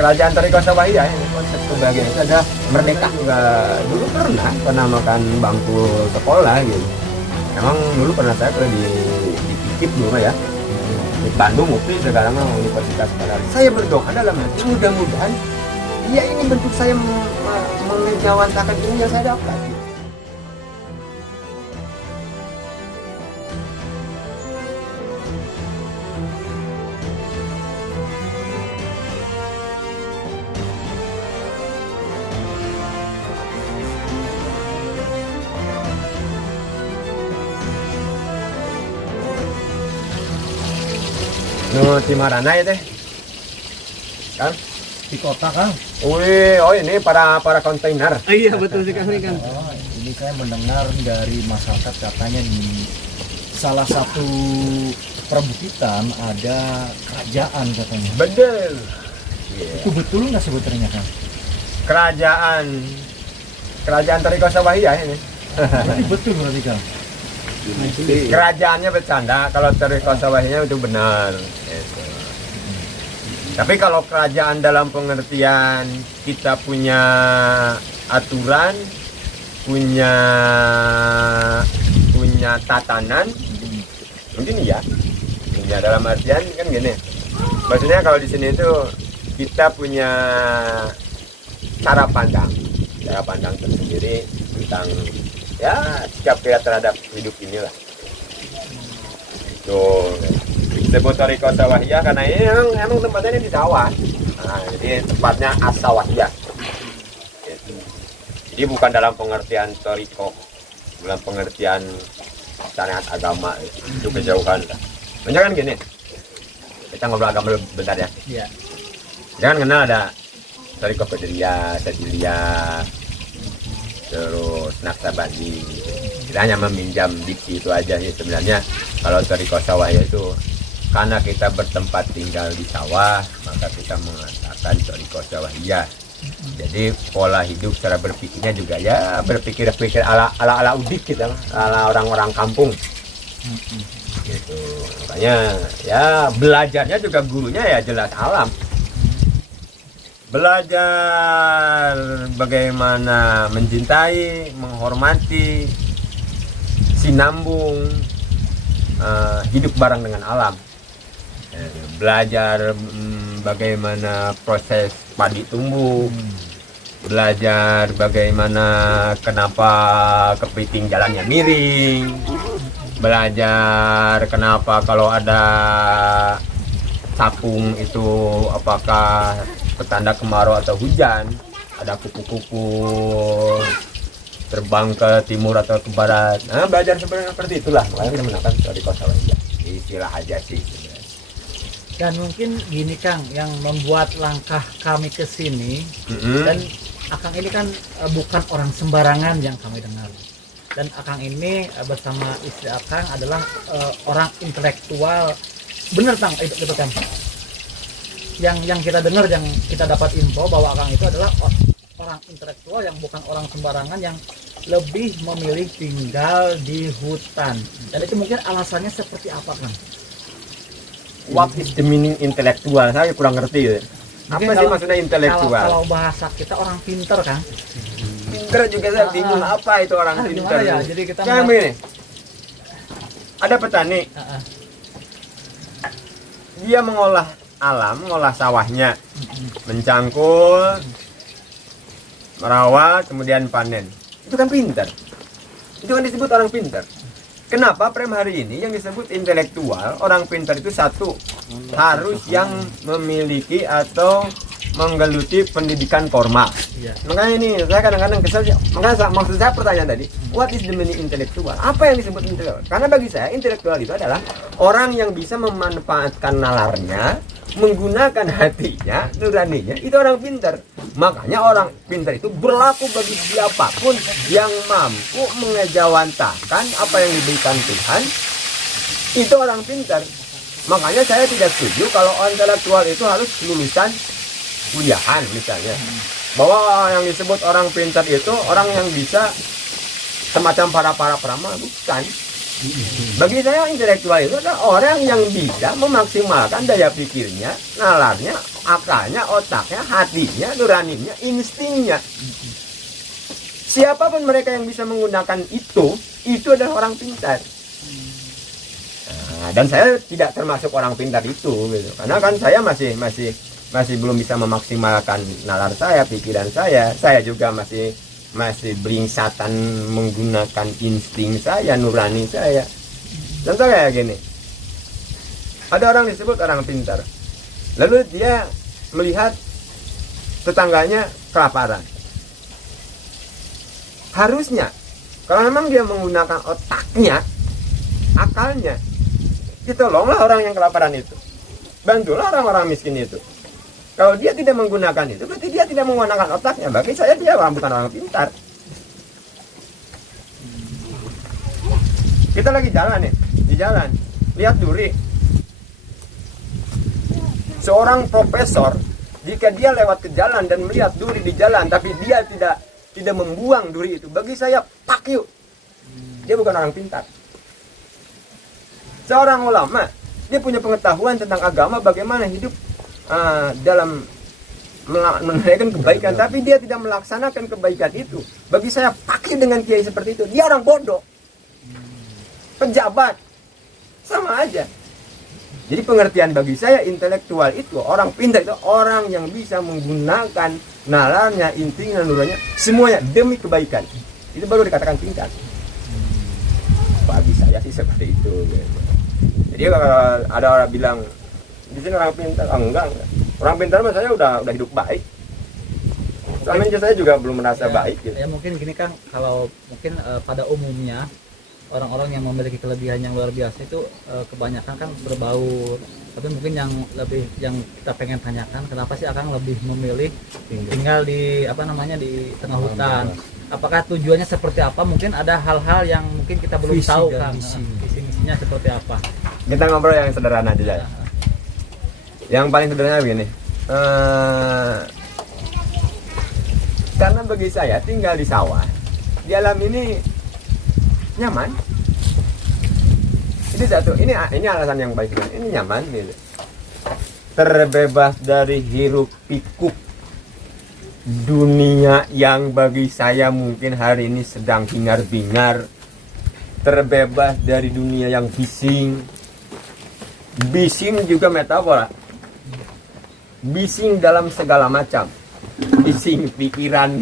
kerajaan Toriko Sawahiyah ini konsep kebahagiaan itu adalah merdeka. Dulu pernah makan bangku sekolah gitu. Emang dulu pernah saya di Kip dulu ya, di Bandung UPI, sekarang mah Universitas Padang. Saya berdoa dalam hati mudah-mudahan ya ini bentuk saya mengejawantakan ini yang saya dapat. No, Cimarana ya teh, kan? Di kota Kang. Wih, oh ini para kontainer. Oh, iya betul sekali Kang. Oh, ini saya mendengar dari masyarakat katanya di salah satu perbukitan ada kerajaan katanya. Betul. Itu betul nggak sebetulnya Kang? Kerajaan Toriko Sawahiyah ini. Berarti betul berarti Kang. Kerajaannya bercanda, kalau Toriko Sawahiyahnya itu benar. Gitu. Tapi kalau kerajaan dalam pengertian kita punya aturan, punya tatanan, mungkin iya. Ya dalam artian kan gini. Maksudnya kalau di sini itu kita punya cara pandang tersendiri tentang ya sikap kita terhadap hidup inilah. Itu disebut Toriko Sawahiyah karena ini emang tempatnya ini di sawah. Nah, jadi tempatnya as-sawahiyah. Gitu. Jadi bukan dalam pengertian Toriko, dalam pengertian syariat agama itu kejauhan. Banyak kan gini. Kita ngobrol agama bentar ya. Iya. Jangan kenal ada Toriko Qadiriyah, Syadziliyah, terus Naksabandi. Kita hanya meminjam diksi itu aja sih sebenarnya. Kalau Toriko Sawahiyah itu karena kita bertempat tinggal di sawah, maka kita mengatakan Toriko Sawahiyah. Jadi pola hidup secara berpikirnya juga ya berpikir ala udik kita, ala orang-orang kampung. Gitu. Makanya ya belajarnya juga gurunya ya jelas alam. Belajar bagaimana mencintai, menghormati, sinambung, hidup bareng dengan alam. Belajar bagaimana proses padi tumbuh, belajar bagaimana kenapa kepiting jalannya miring, belajar kenapa kalau ada sapung itu apakah petanda kemarau atau hujan, ada kupu-kupu terbang ke timur atau ke barat. Nah, belajar seperti itulah. Makanya kita menggunakan Toriko Sawahiyah. Istilah aja sih. Dan mungkin gini Kang, yang membuat langkah kami ke sini dan Akang ini kan bukan orang sembarangan yang kami dengar. Dan Akang ini bersama istri Akang adalah orang intelektual. Bener Kang, itu kan. Yang kita dengar, yang kita dapat info bahwa Akang itu adalah orang intelektual yang bukan orang sembarangan, yang lebih memilih tinggal di hutan. Dan itu mungkin alasannya seperti apa Kang? What is the meaning intelektual? Saya kurang ngerti ya. Apa sih maksudnya intelektual? Kalau bahasa kita orang pinter kan? Pinter juga saya bingung apa itu orang pinter. Ya? Jadi kita begini. Ada petani. Dia mengolah alam, mengolah sawahnya, mencangkul, merawat, kemudian panen. Itu kan pinter. Itu kan disebut orang pinter. Kenapa Prem hari ini yang disebut intelektual, orang pintar itu satu, harus yang memiliki atau menggeluti pendidikan formal. Iya. Makanya ini saya kadang-kadang kesel. Makanya maksud saya pertanyaan tadi, what is the meaning intelektual? Apa yang disebut intelektual? Karena bagi saya intelektual itu adalah orang yang bisa memanfaatkan nalarnya, menggunakan hatinya, nuraninya, itu orang pintar. Makanya orang pintar itu berlaku bagi siapapun yang mampu mengejawantahkan apa yang diberikan Tuhan. Itu orang pintar. Makanya saya tidak setuju kalau intelektual itu harus lulusan kuliahan misalnya. Bahwa yang disebut orang pintar itu orang yang bisa semacam para peramal, bukan. Bagi saya intelektual itu adalah orang yang bisa memaksimalkan daya pikirnya, nalarnya, akalnya, otaknya, hatinya, nuraninya, instingnya. Siapapun mereka yang bisa menggunakan itu adalah orang pintar. Nah, dan saya tidak termasuk orang pintar itu, gitu. Karena kan saya masih belum bisa memaksimalkan nalar saya, pikiran saya. Saya juga masih beringsatan menggunakan insting saya, nurani saya. Contoh kayak gini, ada orang disebut orang pintar, lalu dia melihat tetangganya kelaparan. Harusnya kalau memang dia menggunakan otaknya, akalnya, ditolonglah orang yang kelaparan itu, bantulah orang-orang miskin itu. Kalau dia tidak menggunakan itu, berarti dia tidak menggunakan otaknya. Bagi saya dia bukan orang pintar. Kita lagi jalan nih, di jalan, lihat duri. Seorang profesor, jika dia lewat ke jalan dan melihat duri di jalan, tapi dia tidak membuang duri itu, bagi saya pak yuk, dia bukan orang pintar. Seorang ulama, dia punya pengetahuan tentang agama, bagaimana hidup dalam menunaikan kebaikan, tapi dia tidak melaksanakan kebaikan itu. Bagi saya pak yuk dengan kiai seperti itu, dia orang bodoh. Pejabat sama aja. Jadi pengertian bagi saya intelektual itu, orang pintar itu orang yang bisa menggunakan nalarnya, intinya, nuraninya, semuanya demi kebaikan. Itu baru dikatakan pintar. Bagi saya sih seperti itu. Jadi kalau ada orang bilang di sini orang pintar, enggak. Orang pintar mah saya udah hidup baik. Selama ini saya juga belum merasa baik. Gitu. Ya mungkin gini Kang, kalau mungkin pada umumnya orang-orang yang memiliki kelebihan yang luar biasa itu kebanyakan kan berbaur. Tapi mungkin yang kita pengen tanyakan, kenapa sih Akang lebih memilih tinggal di di tengah hutan? Apakah tujuannya seperti apa? Mungkin ada hal-hal yang mungkin kita belum tahu Kang. Visi-misinya seperti apa? Kita ngobrol yang sederhana aja. Ya. Yang paling sederhana begini. Karena bagi saya tinggal di sawah, di alam ini nyaman. Itu satu. Ini alasan yang baik. Ini nyaman gitu. Terbebas dari hiruk pikuk dunia yang bagi saya mungkin hari ini sedang hingar-bingar. Terbebas dari dunia yang bising. Bising juga metafora. Bising dalam segala macam. Bising pikiran,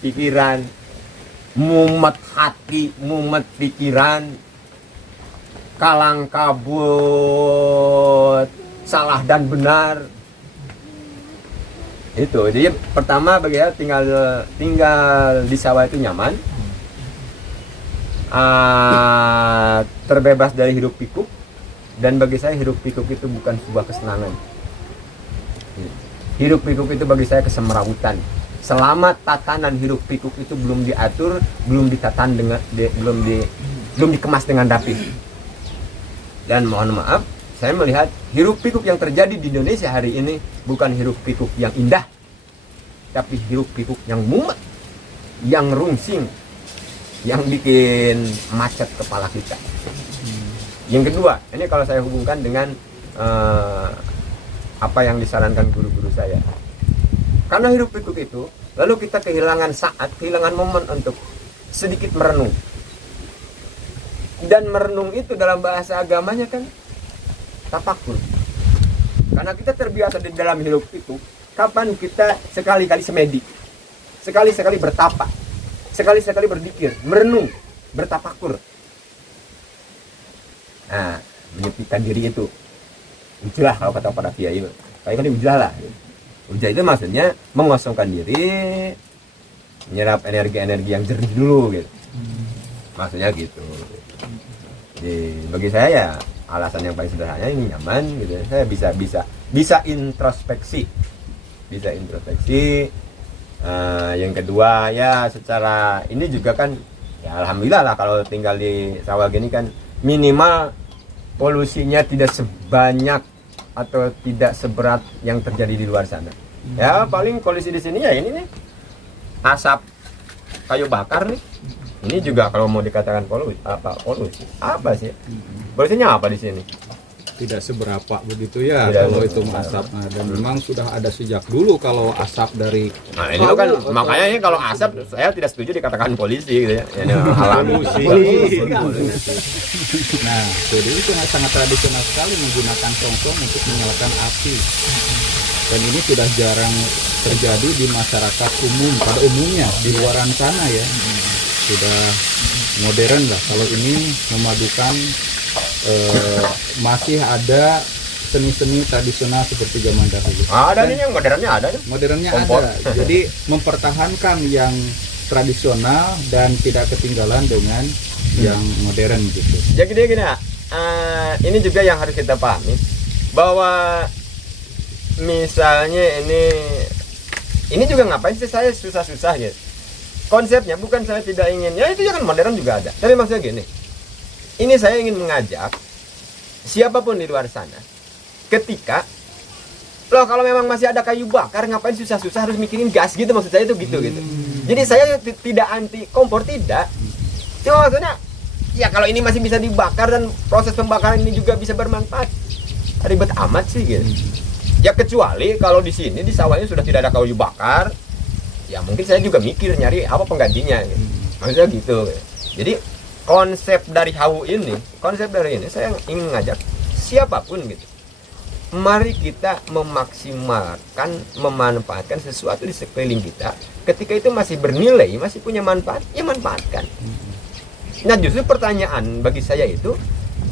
pikiran, mumet hati, mumet pikiran, kalang kabut, salah dan benar. Itu. Jadi pertama bagi saya tinggal di sawah itu nyaman. Terbebas dari hiruk pikuk, dan bagi saya hiruk pikuk itu bukan sebuah kesenangan. Hiruk pikuk itu bagi saya kesemrawutan. Selama tatanan hiruk pikuk itu belum diatur, belum ditatan dengan belum dikemas dengan rapi. Dan mohon maaf, saya melihat hiruk pikuk yang terjadi di Indonesia hari ini bukan hiruk pikuk yang indah, tapi hiruk pikuk yang mumet, yang rungsing, yang bikin macet kepala kita. Yang kedua, ini kalau saya hubungkan dengan apa yang disarankan guru-guru saya. Karena hiruk pikuk itu, lalu kita kehilangan saat, kehilangan momen untuk sedikit merenung. Dan merenung itu dalam bahasa agamanya kan tafakur. Karena kita terbiasa di dalam hiruk pikuk, kapan kita sekali-kali semedi, sekali-sekali bertapa, sekali-sekali berzikir, merenung, bertafakur. Nah, menyempitkan diri itu. Ujlah kalau kata para kiai, kayak kan ujlah lah. Ujlah itu maksudnya mengosongkan diri, menyerap energi-energi yang jernih dulu gitu. Maksudnya gitu. Jadi bagi saya ya alasan yang paling sederhana ini nyaman gitu. Saya bisa introspeksi. Bisa introspeksi. Yang kedua ya secara ini juga kan ya alhamdulillah lah kalau tinggal di sawah gini kan minimal polusinya tidak sebanyak atau tidak seberat yang terjadi di luar sana. Ya paling polusi di sini ya ini nih asap kayu bakar nih. Ini juga kalau mau dikatakan polusi, apa sih? Polusinya apa di sini? Tidak seberapa begitu ya Tidak kalau itu seberapa. asap. Nah, dan memang sudah ada sejak dulu kalau asap dari Nah ini kan makanya ini kalau asap saya tidak setuju dikatakan polisi gitu ya. Ini alami. Nah, jadi itu sangat tradisional sekali menggunakan tongkong untuk menyalakan api. Dan ini sudah jarang terjadi di masyarakat umum, pada umumnya di luaran sana ya. Sudah modern lah. Kalau ini memadukan masih ada seni-seni tradisional seperti zaman dahulu. Ada Dan nih yang modernnya ada nih. modernnya Kompor. ada. Jadi mempertahankan yang tradisional dan tidak ketinggalan dengan yang modern gitu. Jadi gini ya, ini juga yang harus kita pahami bahwa misalnya ini juga ngapain sih saya susah-susah gitu. Konsepnya bukan saya tidak ingin, ya itu kan modern juga ada. Tapi maksudnya gini, ini saya ingin mengajak siapapun di luar sana, ketika loh kalau memang masih ada kayu bakar ngapain susah-susah harus mikirin gas gitu, maksud saya itu gitu. Jadi saya tidak anti kompor, tidak. Cuma maksudnya ya kalau ini masih bisa dibakar dan proses pembakaran ini juga bisa bermanfaat, ribet amat sih gitu. Ya kecuali kalau di sini di sawahnya sudah tidak ada kayu bakar, ya mungkin saya juga mikir nyari apa penggantinya gitu. Maksudnya gitu. Jadi konsep dari ini saya ingin mengajak siapapun gitu. Mari kita memaksimalkan, memanfaatkan sesuatu di sekeliling kita. Ketika itu masih bernilai, masih punya manfaat, ya manfaatkan. Nah justru pertanyaan bagi saya itu,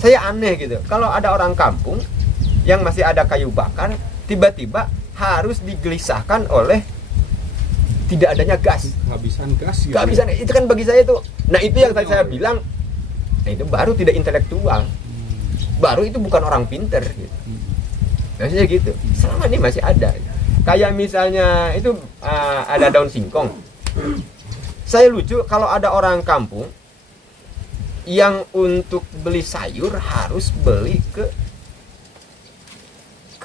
saya aneh gitu. Kalau ada orang kampung yang masih ada kayu bakar, tiba-tiba harus digelisahkan oleh tidak adanya gas. Kehabisan gas gitu. Kehabisan itu kan bagi saya itu. Nah itu yang tadi saya bilang, nah itu baru tidak intelektual. Baru itu bukan orang pinter gitu. Maksudnya gitu. Selama ini masih ada. Kayak misalnya itu ada daun singkong. Saya lucu kalau ada orang kampung yang untuk beli sayur harus beli ke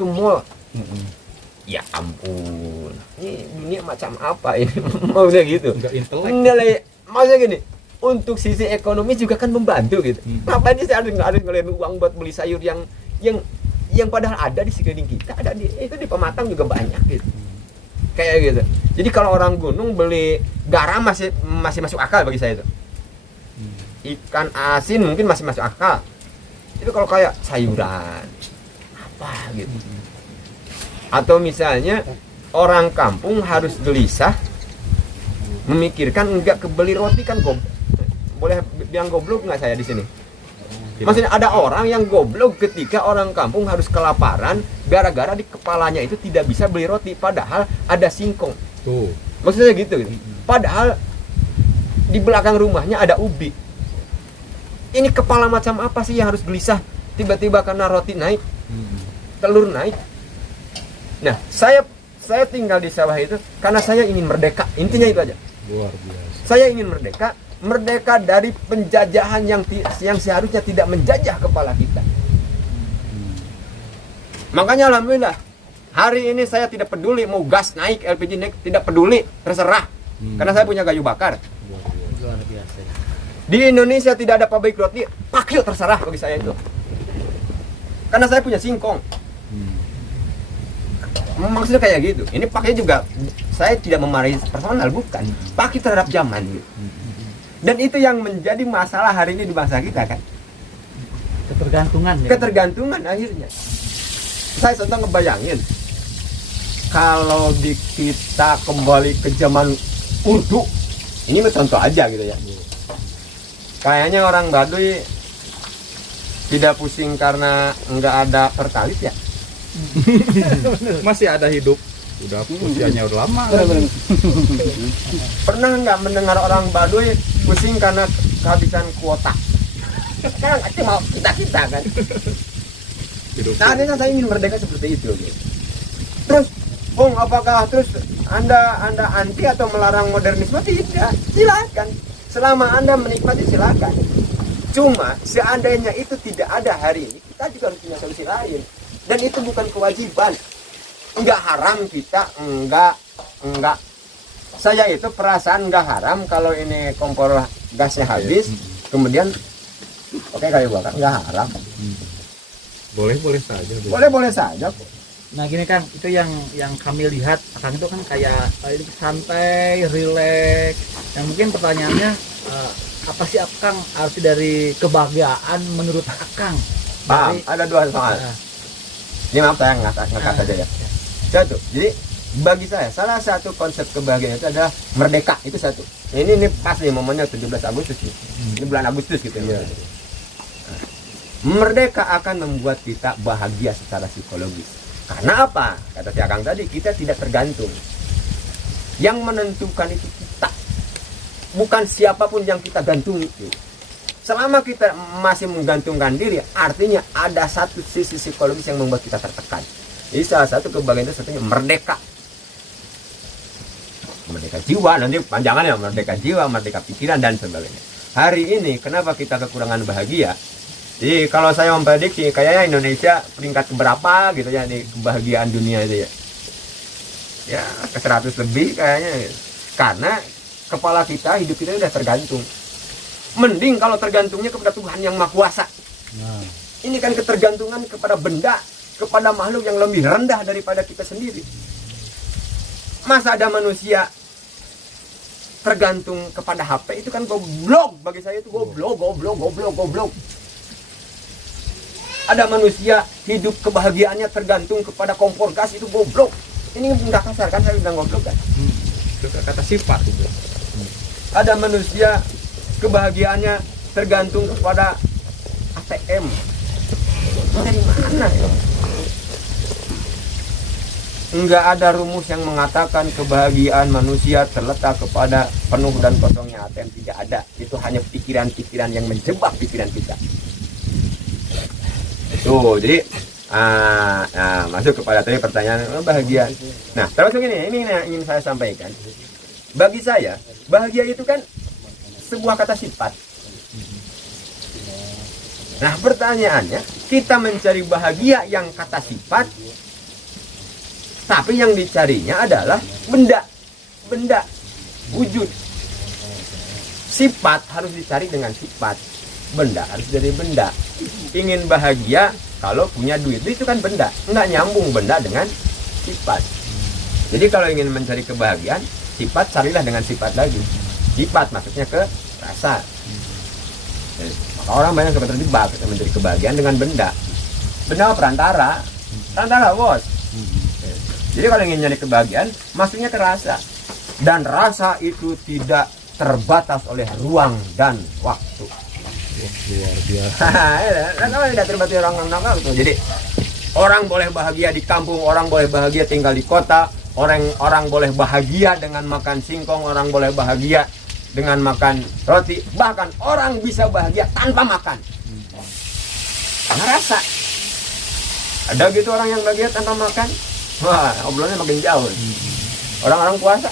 mall. Ya ampun, ini dunia macam apa ini? Maunya gitu. Enggak intelek. Nilai, maksudnya gini, untuk sisi ekonomi juga kan membantu gitu. Ngapain sih saya harus ngelain uang buat beli sayur yang padahal ada di sekeliling kita, ada itu di Pematang juga banyak gitu. Kayak gitu. Jadi kalau orang gunung beli garam masih masuk akal bagi saya itu. Ikan asin mungkin masih masuk akal. Itu kalau kayak sayuran apa gitu. Atau misalnya orang kampung harus gelisah memikirkan enggak kebeli roti kan boleh bilang goblok nggak saya di sini? Maksudnya ada orang yang goblok ketika orang kampung harus kelaparan gara-gara di kepalanya itu tidak bisa beli roti padahal ada singkong. Tuh. Maksudnya gitu. Padahal di belakang rumahnya ada ubi. Ini kepala macam apa sih yang harus gelisah tiba-tiba karena roti naik, telur naik. Nah, saya tinggal di sawah itu karena saya ingin merdeka. Intinya itu aja. Luar biasa. Saya ingin merdeka dari penjajahan yang seharusnya tidak menjajah kepala kita. Makanya alhamdulillah hari ini saya tidak peduli mau gas naik, LPG naik, tidak peduli, terserah. Karena saya punya kayu bakar. Luar biasa. Di Indonesia tidak ada pabrik roti, pakai terserah bagi saya itu. Karena saya punya singkong. Maksudnya kayak gitu. Ini pakai juga, saya tidak memarahi personal, bukan. Pakai terhadap zaman gitu. Dan itu yang menjadi masalah hari ini di bangsa kita kan. Ketergantungan ya. Ketergantungan akhirnya. Saya contoh ngebayangin kalau kita kembali ke zaman Urdu, ini contoh aja gitu ya. Kayaknya orang Baduy tidak pusing karena nggak ada pertalit ya. Masih ada hidup. Udah usianya udah lama. Pernah nggak mendengar orang Baduy pusing karena kehabisan kuota? Sekarang itu mau kita kan. Hidup. Nah, ini saya ingin merdeka seperti itu. Gitu. Terus, Bung, apakah terus Anda anti atau melarang modernisme? Tidak, silakan. Selama Anda menikmati silakan. Cuma seandainya itu tidak ada hari ini, kita juga harus punya solusi lain. Dan itu bukan kewajiban. Enggak haram kita, enggak. Saya itu perasaan enggak haram kalau ini kompor gasnya habis, kemudian oke kayu bakar nggak haram, Boleh saja. boleh saja kok. Nah gini Kang, itu yang kami lihat Akang itu kan kayak hidup santai, rileks. Yang mungkin pertanyaannya apa sih Akang arti dari kebahagiaan menurut Akang? Paham, ada dua soal. Ini maaf saya ngekat aja ya. Satu, jadi bagi saya salah satu konsep kebahagiaan itu adalah merdeka, itu satu. Ini pas nih momennya 17 Agustus nih. Ini bulan Agustus gitu ya. Merdeka akan membuat kita bahagia secara psikologis. Karena apa? Kata si Akang tadi, kita tidak tergantung. Yang menentukan itu kita. Bukan siapapun yang kita gantung itu. Selama kita masih menggantungkan diri, artinya ada satu sisi psikologis yang membuat kita tertekan. Jadi salah satu kebahagiaan itu satunya merdeka. Merdeka jiwa, nanti panjangannya merdeka jiwa, merdeka pikiran, dan sebagainya. Hari ini, kenapa kita kekurangan bahagia? Jadi kalau saya memprediksi kayaknya Indonesia peringkat keberapa gitu ya di kebahagiaan dunia itu ya. Ya ke 100 lebih kayaknya. Karena kepala kita, hidup kita udah tergantung. Mending kalau tergantungnya kepada Tuhan yang Maha Kuasa. Nah, Ini kan ketergantungan kepada benda, kepada makhluk yang lebih rendah daripada kita sendiri. Masa ada manusia tergantung kepada HP, itu kan goblok, bagi saya itu goblok. Ada manusia hidup kebahagiaannya tergantung kepada kompor gas, itu goblok. Ini nggak kasar kan, saya bilang goblok kan. Itu kata sifat itu. Ada manusia kebahagiaannya tergantung kepada ATM. Dari mana ya? Enggak ada rumus yang mengatakan kebahagiaan manusia terletak kepada penuh dan kosongnya ATM, tidak ada. Itu hanya pikiran-pikiran yang menjebak pikiran kita. Itu jadi masuk kepada tadi pertanyaan bahagia. Nah, termasuk ini yang ingin saya sampaikan. Bagi saya, bahagia itu kan sebuah kata sifat. Nah, pertanyaannya, kita mencari bahagia yang kata sifat, tapi yang dicarinya adalah benda, wujud. Sifat harus dicari dengan sifat, benda harus dari benda. Ingin bahagia kalau punya duit, itu kan benda, nggak nyambung benda dengan sifat. Jadi kalau ingin mencari kebahagiaan, sifat carilah dengan sifat lagi. Sifat maksudnya ke rasa. Maka orang banyak terjebak mencari kebahagiaan dengan benda. Benda perantara bos. Jadi kalau ingin nyari kebahagiaan, maksudnya ke rasa. Dan rasa itu tidak terbatas oleh ruang dan waktu. Luar biasa. Kalau tidak terbatas orang waktu. Jadi orang boleh bahagia di kampung, orang boleh bahagia tinggal di kota, orang boleh bahagia dengan makan singkong, orang boleh bahagia dengan makan roti, bahkan orang bisa bahagia tanpa makan. Karena rasa. Ada gitu orang yang bahagia tanpa makan? Wah, obrolannya makin jauh. Orang-orang puasa,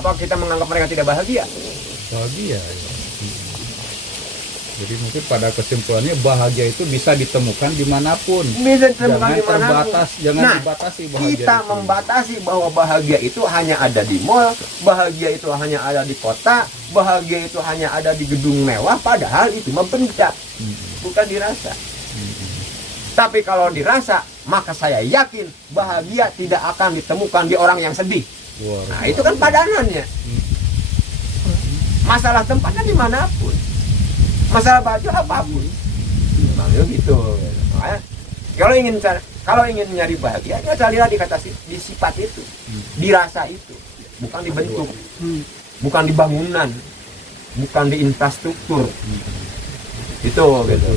apa kita menganggap mereka tidak bahagia? Bahagia. Ya. Jadi mungkin pada kesimpulannya bahagia itu bisa ditemukan dimanapun. Bisa ditemukan Jangan dimanapun. jangan Nah, dibatasi bahagia kita itu. membatasi bahwa bahagia itu hanya ada di mall, bahagia itu hanya ada di kota, bahagia itu hanya ada di gedung mewah, padahal itu mah benda, bukan dirasa. Tapi kalau dirasa, maka saya yakin bahagia tidak akan ditemukan di orang yang sedih. Nah, itu kan padanannya. Masalah tempatnya dimanapun, masalah baju apapun, makanya gitu. Makanya, kalau ingin nyari bahagia, ya carilah di sifat itu, dirasa itu, bukan di bentuk, bukan di bangunan, bukan di infrastruktur. Itu gitu.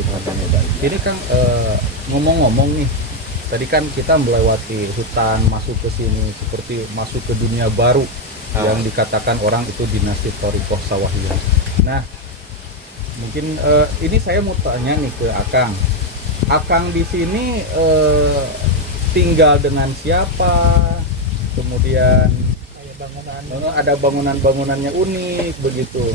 Ini kan ngomong-ngomong nih, tadi kan kita melewati hutan, masuk ke sini seperti masuk ke dunia baru yang dikatakan orang itu dinasti Thorikoh Sawahiyah. Nah, mungkin ini saya mau tanya nih ke Akang. Akang di sini tinggal dengan siapa? Kemudian ada bangunan-bangunannya unik begitu.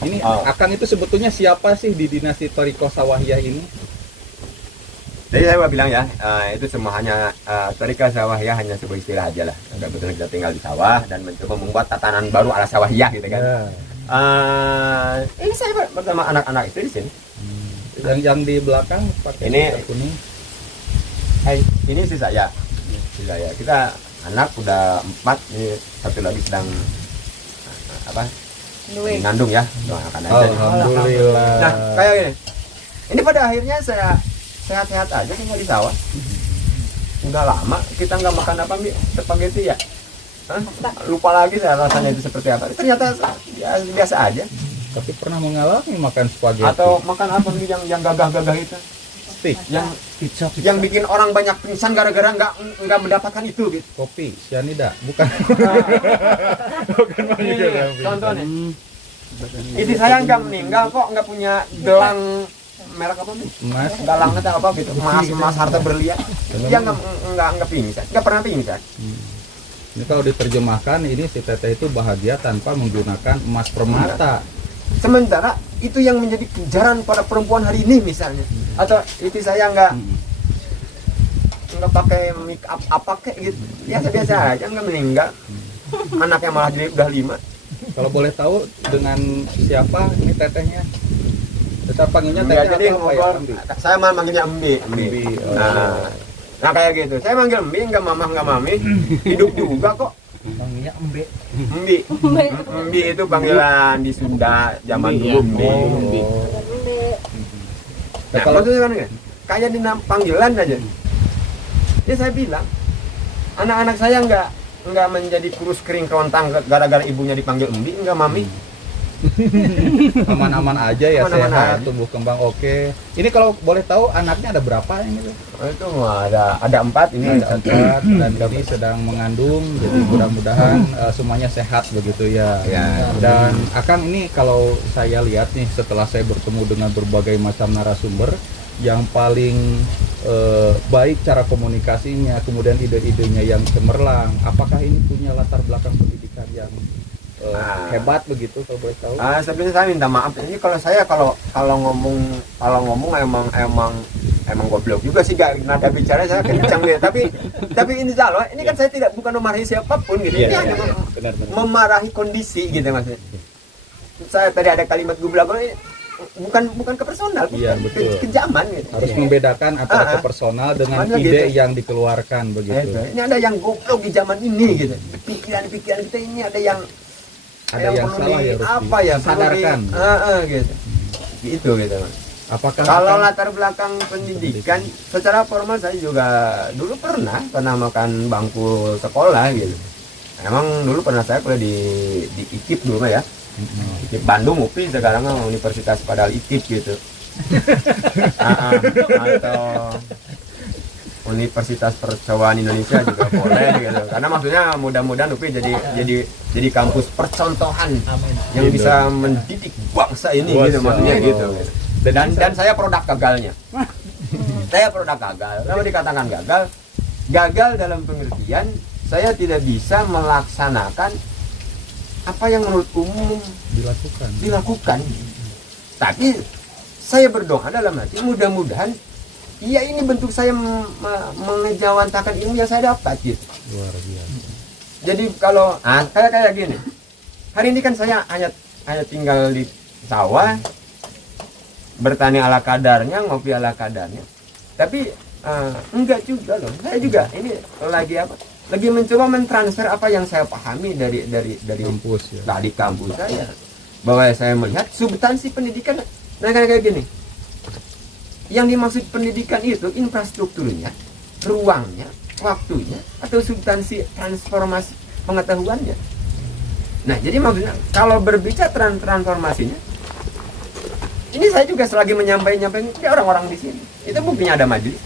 Ini Akang itu sebetulnya siapa sih di dinasti Thorikoh Sawahiyah ini? Jadi saya bilang ya, itu semua hanya Thorikoh Sawahiyah hanya sebuah istilah aja lah. Kebetulan kita tinggal di sawah dan mencoba membuat tatanan baru ala Sawahiyah gitu kan. Ini saya bersama anak-anak itu di sini. Yang di belakang pakai Ini- sweater kuning. Ini si saya. Si saya. Kita anak udah 4, ini satu lagi sedang apa? Mengandung ya. Doakan aja. Alhamdulillah. Nah, kayak gini. Ini pada akhirnya saya sehat-sehat aja tinggal di sawah. Udah lama kita nggak makan apa spaghetti ya. Hah? Lupa lagi saya rasanya itu seperti apa. Ternyata biasa aja. Tapi pernah mengalami makan spaghetti Atau makan apa nih yang gagah-gagah itu, stick, yang Pizza. yang bikin orang banyak pingsan gara-gara nggak mendapatkan itu gitu. kopi, cyanida, bukan? Ini contohnya. Itu saya nggak meninggal kok nggak punya gelang merek apa nih? Emas. Galang atau apa gitu, emas harta berlian. Dia nggak pingsan, nggak pernah pingsan. Ini kalau diterjemahkan, ini si teteh itu bahagia tanpa menggunakan emas permata. Sementara itu yang menjadi kejaran pada perempuan hari ini misalnya. Atau itu saya nggak pakai make up apa kayak gitu. Biasa-biasa aja nggak meninggal. Anaknya malah jadi udah 5. Kalau boleh tahu dengan siapa ini tetehnya? Kita panggilnya teteh Enggak, jadi atau apa ya? ngobrol. Ambi? Saya mah manggilnya Embi. Embi, oh. Nah kayak gitu. Saya manggil Embi, nggak mamah nggak mami. Hidup juga kok. Panggilnya Embe. Embi. Embi itu panggilan di Sunda zaman dulu Embi. Oh. Nah, kalau itu kan kayak di panggilan aja. Ya saya bilang, anak-anak saya nggak menjadi kurus kering kerontang gara-gara ibunya dipanggil Embi, nggak mami. Aman-aman aja ya, Aman-aman sehat, aja. tumbuh kembang oke. Ini kalau boleh tahu anaknya ada berapa ini tuh? Oh, itu mah ada 4 ini. Ada 4 dan ini sedang mengandung, jadi mudah-mudahan semuanya sehat begitu ya. Ya. Dan Akang ini kalau saya lihat nih setelah saya bertemu dengan berbagai macam narasumber, yang paling baik cara komunikasinya, kemudian ide-idenya yang cemerlang. Apakah ini punya latar belakang pendidikan yang hebat begitu kalau boleh tahu? Sebenarnya saya minta maaf. Ini kalau ngomong emang goblok juga sih, gak nada bicara saya kencang deh. Tapi insya Allah ini kan saya tidak bukan memarahi siapapun gitu. Ini hanya memarahi kondisi gitu maksudnya. Saya tadi ada kalimat gublak ini bukan ke personal, Iya, betul. ke zaman gitu. Harus membedakan antara ke personal dengan Makanya ide gitu. yang dikeluarkan begitu. Ini ada yang goblok di zaman ini gitu. Pikiran-pikiran kita ini ada yang Yang perlu salah ya harus apa ya perlu disadarkan. gitu. Gitu gitu. Apakah Kalau akan- latar belakang pendidikan secara formal saya juga dulu pernah makan bangku sekolah gitu. Emang dulu pernah saya kuliah di IKIP dulu mah ya. IKIP Bandung UPI, sekarang mah Universitas Padahal IKIP gitu. Atau Universitas Percobaan Indonesia juga boleh gitu. Karena maksudnya mudah-mudahan UPI jadi kampus percontohan Amin. yang bisa mendidik bangsa ini gitu, Masya maksudnya Allah. gitu. Dan saya produk gagalnya. Saya produk gagal. Kalau dikatakan gagal dalam pengertian saya tidak bisa melaksanakan apa yang menurut umum dilakukan. Tapi saya berdoa dalam hati mudah-mudahan ya ini bentuk saya mengejawantakan ilmu yang saya dapat gitu. luar biasa? Jadi kalau kayak gini. Hari ini kan saya hanya tinggal di sawah, bertani ala kadarnya, ngopi ala kadarnya. Tapi enggak juga loh. Saya juga ini lagi mencoba mentransfer apa yang saya pahami dari Kampus ya. dari kampus saya. Bahwa saya melihat substansi pendidikan kayak gini. Yang dimaksud pendidikan itu infrastrukturnya, ruangnya, waktunya, atau substansi transformasi pengetahuannya. Nah, jadi maksudnya kalau berbicara transformasinya, ini saya juga selagi menyampaikan orang-orang di sini. Itu buktinya ada majelis.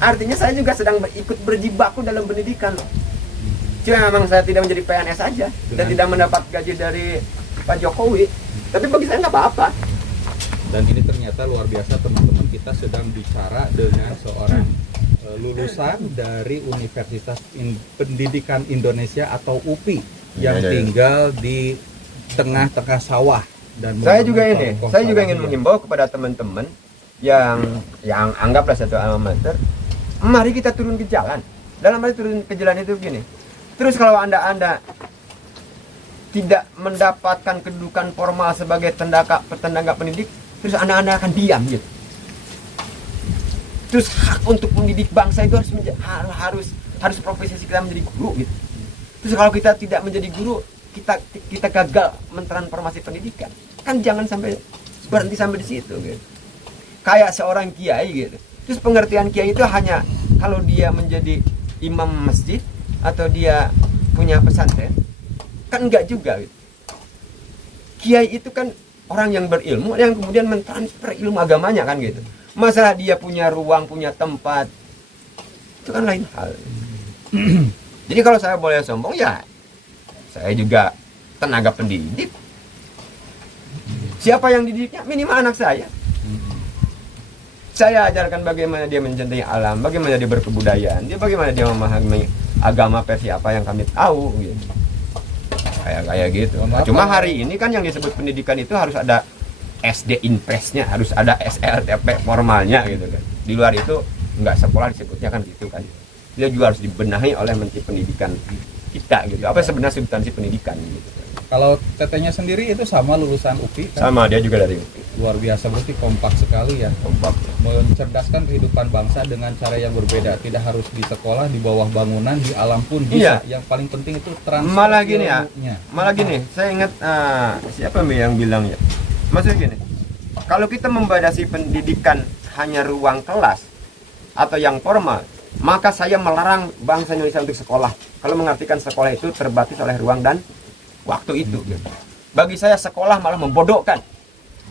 Artinya saya juga sedang ikut berjibaku dalam pendidikan. Cuma memang saya tidak menjadi PNS saja dan tidak mendapat gaji dari Pak Jokowi. Tapi bagi saya nggak apa-apa. Dan ini ternyata luar biasa, teman-teman, kita sedang bicara dengan seorang lulusan dari Universitas Pendidikan Indonesia atau UPI yang tinggal di tengah-tengah sawah. Dan Saya juga membangun ingin mengimbau kepada teman-teman yang anggaplah satu alma mater, mari kita turun ke jalan. Dalam arti turun ke jalan itu begini. Terus kalau anda tidak mendapatkan kedudukan formal sebagai tenaga pendidik, terus anak-anak akan diam gitu. Terus hak untuk mendidik bangsa itu harus profesi kita menjadi guru gitu. Terus kalau kita tidak menjadi guru, kita gagal mentransformasi pendidikan. Kan jangan sampai berhenti sampai di situ gitu. Kayak seorang kiai gitu. Terus pengertian kiai itu hanya kalau dia menjadi imam masjid atau dia punya pesantren. Kan enggak juga gitu. Kiai itu kan orang yang berilmu yang kemudian mentransfer ilmu agamanya kan gitu. Masalah dia punya ruang, punya tempat, itu kan lain hal. Jadi kalau saya boleh sombong ya, saya juga tenaga pendidik. Siapa yang dididiknya? Minimal anak saya. Saya ajarkan bagaimana dia mencintai alam, bagaimana dia berkebudayaan, bagaimana dia memahami agama versi apa yang kami tahu gitu. Kayak gitu. Nah, cuma hari ini kan yang disebut pendidikan itu harus ada SD Impresnya, harus ada SLTP formalnya gitu kan. Di luar itu nggak sekolah disebutnya kan gitu kan. Dia juga harus dibenahi oleh Menteri Pendidikan kita gitu. Apa sebenarnya substansi pendidikan gitu. Kalau tetenya sendiri itu sama lulusan UPI kan? Sama, dia juga dari UPI. Luar biasa, berarti kompak sekali ya. Kompak. Mencerdaskan kehidupan bangsa dengan cara yang berbeda. Tidak harus di sekolah, di bawah bangunan, di alam pun bisa. Iya. Yang paling penting itu transfer Malah gini ya. ilmunya. Malah gini, saya ingat siapa yang bilang ya. Maksudnya gini, kalau kita membatasi pendidikan hanya ruang kelas atau yang formal, maka saya melarang bangsa Indonesia untuk sekolah. Kalau mengartikan sekolah itu terbatas oleh ruang dan waktu itu. Bagi saya sekolah malah membodohkan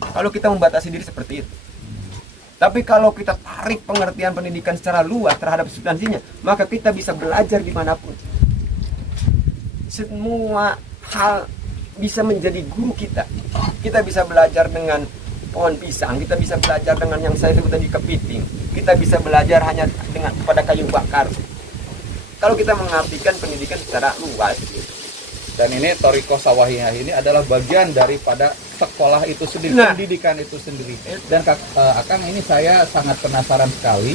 kalau kita membatasi diri seperti itu. Tapi kalau kita tarik pengertian pendidikan secara luas terhadap substansinya, maka kita bisa belajar dimanapun. Semua hal bisa menjadi guru kita. Kita bisa belajar dengan pohon pisang, kita bisa belajar dengan yang saya sebut tadi kepiting, kita bisa belajar hanya dengan pada kayu bakar. Kalau kita mengartikan pendidikan secara luas gitu. Dan ini Thoriko Sawahiyah ini adalah bagian daripada sekolah itu sendiri, Nah. pendidikan itu sendiri. Dan Akang ini saya sangat penasaran sekali.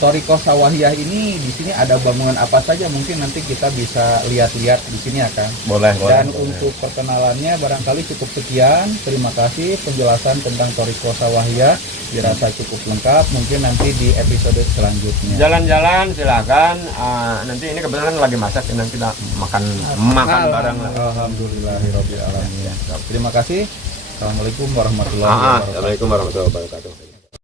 Thoriko Sawahiyah ini di sini ada bangunan apa saja, mungkin nanti kita bisa lihat-lihat di sini Akang. Boleh, Dan untuk perkenalannya barangkali cukup sekian. Terima kasih penjelasan tentang Thoriko Sawahiyah dirasa cukup lengkap. Mungkin nanti di episode selanjutnya. Jalan-jalan silakan. Nanti ini kebetulan lagi masak, nanti kita makan bareng lah. Alhamdulillahirobbilalamin. Terima kasih. Assalamualaikum warahmatullahi wabarakatuh. Assalamualaikum warahmatullahi wabarakatuh.